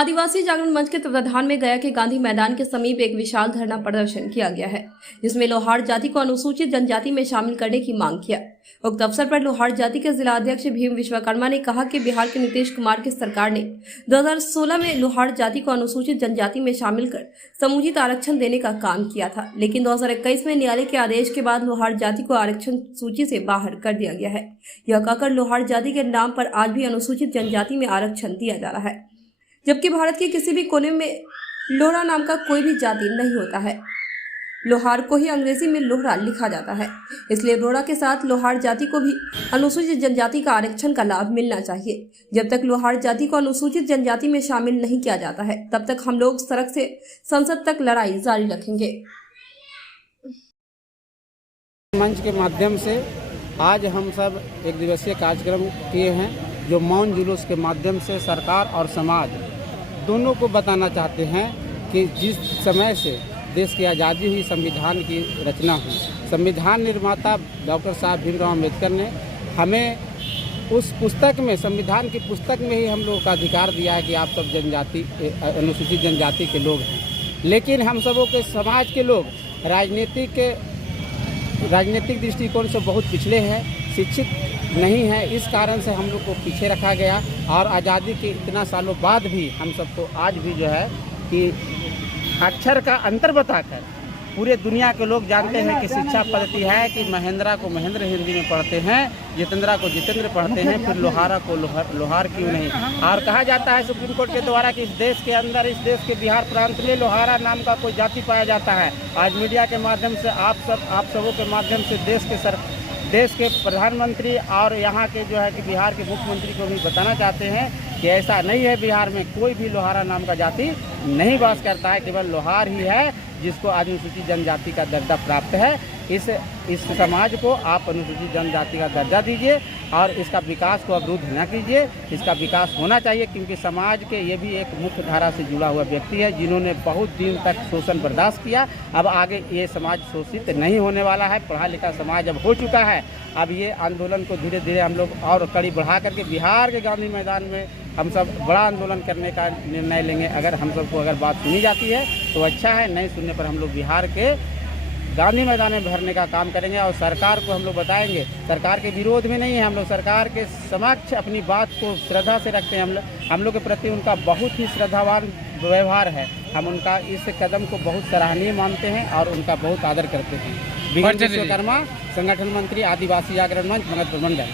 आदिवासी जागरण मंच के तत्वाधान में गया के गांधी मैदान के समीप एक विशाल धरना प्रदर्शन किया गया है, जिसमें लोहार जाति को अनुसूचित जनजाति में शामिल करने की मांग किया। उक्त अवसर पर लोहार जाति के जिला अध्यक्ष भीम विश्वकर्मा ने कहा कि बिहार के नीतीश कुमार की सरकार ने 2016 में लोहार जाति को अनुसूचित जनजाति में शामिल कर समुचित आरक्षण देने का काम किया था, लेकिन 2021 में न्यायालय के आदेश के बाद लोहार जाति को आरक्षण सूची से बाहर कर दिया गया है। यह कहकर लोहार जाति के नाम पर आज भी अनुसूचित जनजाति में आरक्षण दिया जा रहा है, जबकि भारत के किसी भी कोने में लोहरा नाम का कोई भी जाति नहीं होता है। लोहार को ही अंग्रेजी में लोहरा लिखा जाता है, इसलिए लोहरा के साथ लोहार जाति को भी अनुसूचित जनजाति का आरक्षण का लाभ मिलना चाहिए। जब तक लोहार जाति को अनुसूचित जनजाति में शामिल नहीं किया जाता है, तब तक हम लोग सड़क से संसद तक लड़ाई जारी रखेंगे। मंच के माध्यम से आज हम सब एक दिवसीय कार्यक्रम किए हैं, जो मौन जुलूस के माध्यम से सरकार और समाज दोनों को बताना चाहते हैं कि जिस समय से देश की आज़ादी हुई, संविधान की रचना हुई, संविधान निर्माता डॉक्टर साहब भीमराव अम्बेडकर ने हमें उस पुस्तक में, संविधान की पुस्तक में ही हम लोगों का अधिकार दिया है कि आप सब जनजाति, अनुसूचित जनजाति के लोग हैं। लेकिन हम सबों के समाज के लोग राजनीतिक दृष्टिकोण से बहुत पिछड़े हैं, शिक्षित नहीं है। इस कारण से हम लोग को पीछे रखा गया और आज़ादी के इतना सालों बाद भी हम सबको आज भी जो है कि अक्षर का अंतर बताकर पूरे दुनिया के लोग जानते हैं कि शिक्षा पद्धति है कि महेंद्रा को महेंद्र हिंदी में पढ़ते हैं, जितेंद्रा को जितेंद्र पढ़ते हैं, फिर लोहारा को लोहार क्यों नहीं। और कहा जाता है सुप्रीम कोर्ट के द्वारा कि इस देश के अंदर, इस देश के बिहार प्रांत में लोहारा नाम का कोई जाति पाया जाता है। आज मीडिया के माध्यम से आप सबों के माध्यम से देश के प्रधानमंत्री और यहाँ के जो है कि बिहार के मुख्यमंत्री को भी बताना चाहते हैं कि ऐसा नहीं है, बिहार में कोई भी लोहारा नाम का जाति नहीं वास करता है, केवल लोहार ही है जिसको अनुसूचित जनजाति का दर्जा प्राप्त है। इस समाज को आप अनुसूचित जनजाति का दर्जा दीजिए और इसका विकास को अवरुद्ध न कीजिए। इसका विकास होना चाहिए, क्योंकि समाज के ये भी एक मुख्य धारा से जुड़ा हुआ व्यक्ति है, जिन्होंने बहुत दिन तक शोषण बर्दाश्त किया। अब आगे ये समाज शोषित नहीं होने वाला है, पढ़ा लिखा समाज अब हो चुका है। अब ये आंदोलन को धीरे धीरे हम लोग और कड़ी बढ़ा करके बिहार के गांधी मैदान में हम सब बड़ा आंदोलन करने का निर्णय लेंगे। अगर हम सबको अगर बात सुनी जाती है तो अच्छा है, नहीं सुनने पर हम लोग बिहार के गांधी मैदान में भरने का काम करेंगे और सरकार को हम लोग बताएंगे। सरकार के विरोध में नहीं है, हम लोग सरकार के समक्ष अपनी बात को श्रद्धा से रखते हैं। हम लोग के प्रति उनका बहुत ही श्रद्धावान व्यवहार है। हम उनका इस कदम को बहुत सराहनीय मानते हैं और उनका बहुत आदर करते हैं। भीम विश्वकर्मा, संगठन मंत्री, आदिवासी जागरण मंच, मगध प्रमंडल।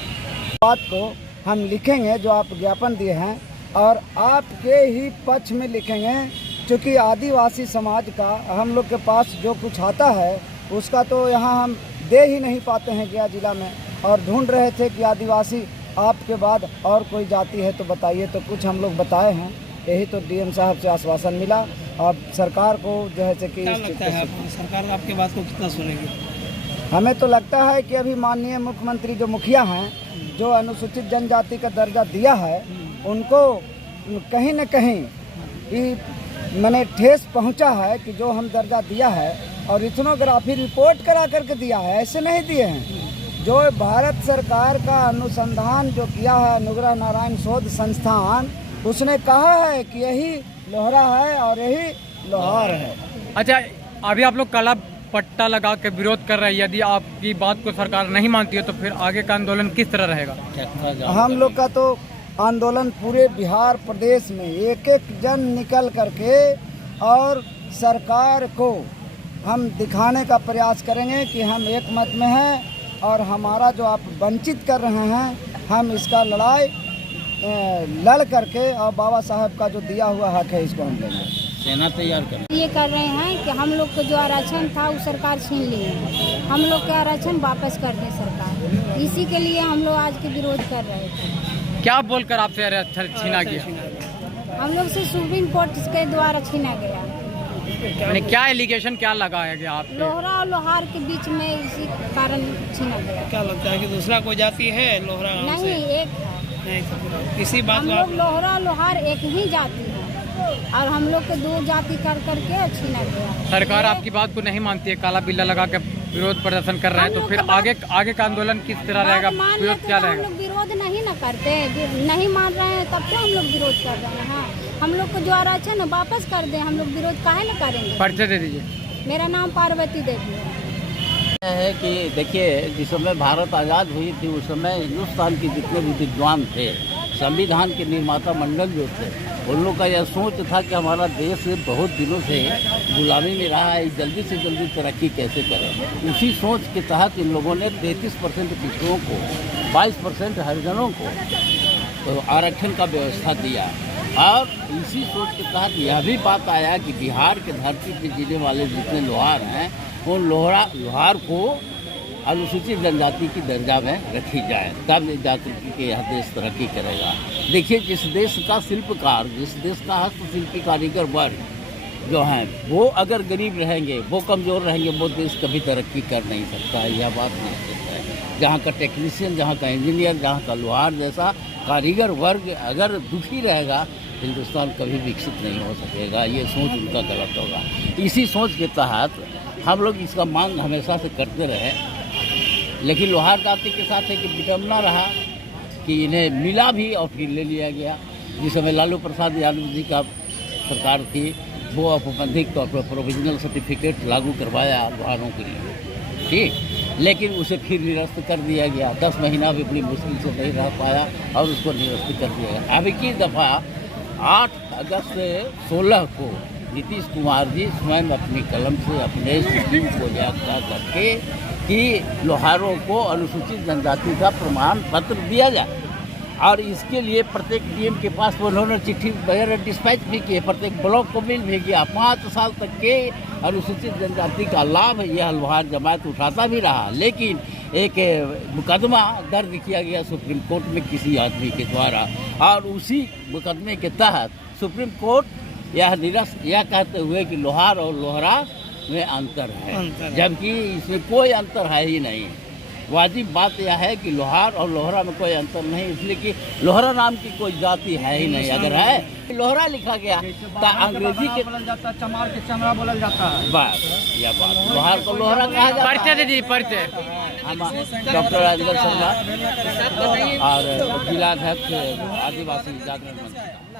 बात को हम लिखेंगे जो आप ज्ञापन दिए हैं, और आपके ही पक्ष में लिखेंगे, क्योंकि आदिवासी समाज का हम लोग के पास जो कुछ आता है उसका तो यहाँ हम दे ही नहीं पाते हैं गया जिला में। और ढूंढ रहे थे कि आदिवासी आपके बाद और कोई जाति है तो बताइए, तो कुछ हम लोग बताए हैं। यही तो डीएम साहब से आश्वासन मिला। अब सरकार को जो है कि सरकार आपके बात को कितना सुनेगी? हमें तो लगता है कि अभी माननीय मुख्यमंत्री जो मुखिया हैं, जो अनुसूचित जनजाति का दर्जा दिया है, उनको कहीं न कहीं मैंने ठेस पहुंचा है कि जो हम दर्जा दिया है और इथनोग्राफी रिपोर्ट करा करके दिया है, ऐसे नहीं दिए हैं। जो भारत सरकार का अनुसंधान जो किया है, अनुग्रह नारायण शोध संस्थान, उसने कहा है कि यही लोहरा है और यही लोहार है। अच्छा, अभी आप लोग काला पट्टा लगा के विरोध कर रहे हैं। यदि आपकी बात को सरकार नहीं मानती है तो फिर आगे का आंदोलन किस तरह रहेगा? हम लोग का तो आंदोलन पूरे बिहार प्रदेश में एक एक जन निकल करके और सरकार को हम दिखाने का प्रयास करेंगे कि हम एक मत में हैं और हमारा जो आप वंचित कर रहे हैं, हम इसका लड़ाई लड़ करके और बाबा साहब का जो दिया हुआ हक है इसको हम लेंगे। सेना तैयार करें। ये कर रहे हैं कि हम लोग को जो आरक्षण था वो सरकार छीन ली है, हम लोग के आरक्षण वापस कर दें सरकार। इसी के लिए हम लोग आज के विरोध कर रहे थे। क्या बोलकर आपसे आरक्षण छीना गया? हम लोग से सुप्रीम कोर्ट के द्वारा छीना गया। यानी क्या एलिगेशन क्या लगाया गया आप? लोहरा और लोहार के बीच में इसी कारण छीना गया। क्या लगता है कि दूसरा कोई जाति है लोहरा? नहीं, एक है। इसी बात हम लोग लोहरा लोहार एक ही जाति है और हम लोग के दो जाति कर करके छीना गया। सरकार आपकी बात को नहीं मानती है, काला बिल्ला लगा के विरोध प्रदर्शन कर रहे हैं, तो फिर आगे का आंदोलन किस तरह रहेगा? विरोध क्या रहेगा? हम लोग विरोध नहीं न करते, नहीं मान रहे हैं तब तो हम लोग विरोध कर रहे हैं। हम लोग को जो आरक्षण है वापस कर दें, हम लोग विरोध काहे न करेंगे। परिचय दे दीजिए। मेरा नाम पार्वती देवी है। है कि देखिए, जिस समय भारत आज़ाद हुई थी उस समय हिंदुस्तान के जितने भी विद्वान थे, संविधान के निर्माता मंडल जो थे, उन लोग का यह सोच था कि हमारा देश बहुत दिनों से गुलामी में रहा है, जल्दी से जल्दी तरक्की कैसे करें। उसी सोच के तहत इन लोगों ने 33% पिछड़ों को, 22% हरिजनों को तो आरक्षण का व्यवस्था दिया। और इसी सोच के तहत यह भी बात आया कि बिहार के धरती पर जीने वाले जितने लोहार हैं, उन लोहार को अनुसूचित जनजाति की दर्जा में रखी जाए, तब जाकर के यह देश तरक्की करेगा। देखिए, जिस देश का शिल्पकार, जिस देश का हस्तशिल्पी कारीगर वर्ग जो हैं, वो अगर गरीब रहेंगे, वो कमज़ोर रहेंगे, वो देश कभी तरक्की कर नहीं सकता है। यह बात निश्चित है। जहाँ का टेक्नीशियन, जहाँ का इंजीनियर, जहाँ का लोहार जैसा कारीगर वर्ग अगर दुखी रहेगा, हिंदुस्तान कभी विकसित नहीं हो सकेगा। ये सोच उनका गलत होगा। इसी सोच के तहत हम लोग इसका मांग हमेशा से करते रहे, लेकिन लोहार जाति के साथ एक विडम्बना रहा कि इन्हें मिला भी और फिर ले लिया गया। जिस समय लालू प्रसाद यादव जी का सरकार थी, वो औपबंधिक तौर पर प्रोविजनल सर्टिफिकेट लागू करवाया लोहारों के लिए, ठीक, लेकिन उसे फिर निरस्त कर दिया गया। 10 महीना भी बड़ी मुश्किल से नहीं रह पाया और उसको निरस्त कर दिया गया। अब की दफ़ा 8 अगस्त 16 को नीतीश कुमार जी स्वयं अपनी कलम से अपने सुप्रीम को यात्रा करके कि लोहारों को अनुसूचित जनजाति का प्रमाण पत्र दिया जाए, और इसके लिए प्रत्येक डीएम के पास उन्होंने चिट्ठी वगैरह डिस्पैच भी किए, प्रत्येक ब्लॉक को मिल भी किया। 5 साल तक के अनुसूचित जनजाति का लाभ यह लोहार जमात उठाता भी रहा, लेकिन एक मुकदमा दर्ज किया गया सुप्रीम कोर्ट में किसी आदमी के द्वारा, और उसी मुकदमे के तहत सुप्रीम कोर्ट यह कहते हुए कि लोहार और लोहरा में अंतर है, जबकि इसमें कोई अंतर है ही नहीं। वाजिब बात यह है कि लोहार और लोहरा में कोई अंतर नहीं, इसलिए कि लोहरा नाम की कोई जाति है ही नहीं। अगर है लोहरा लिखा गया तो अंग्रेजी के बोला जाता है, चमार के चमड़ा बोला जाता है। बस यह बात, लोहार को लोहरा कहा जाता है। परिचय दे दीजिए। परिचय। हम डॉक्टर राजेंद्र शर्मा और जिलाध्यक्ष आदिवासी जागरण मंच।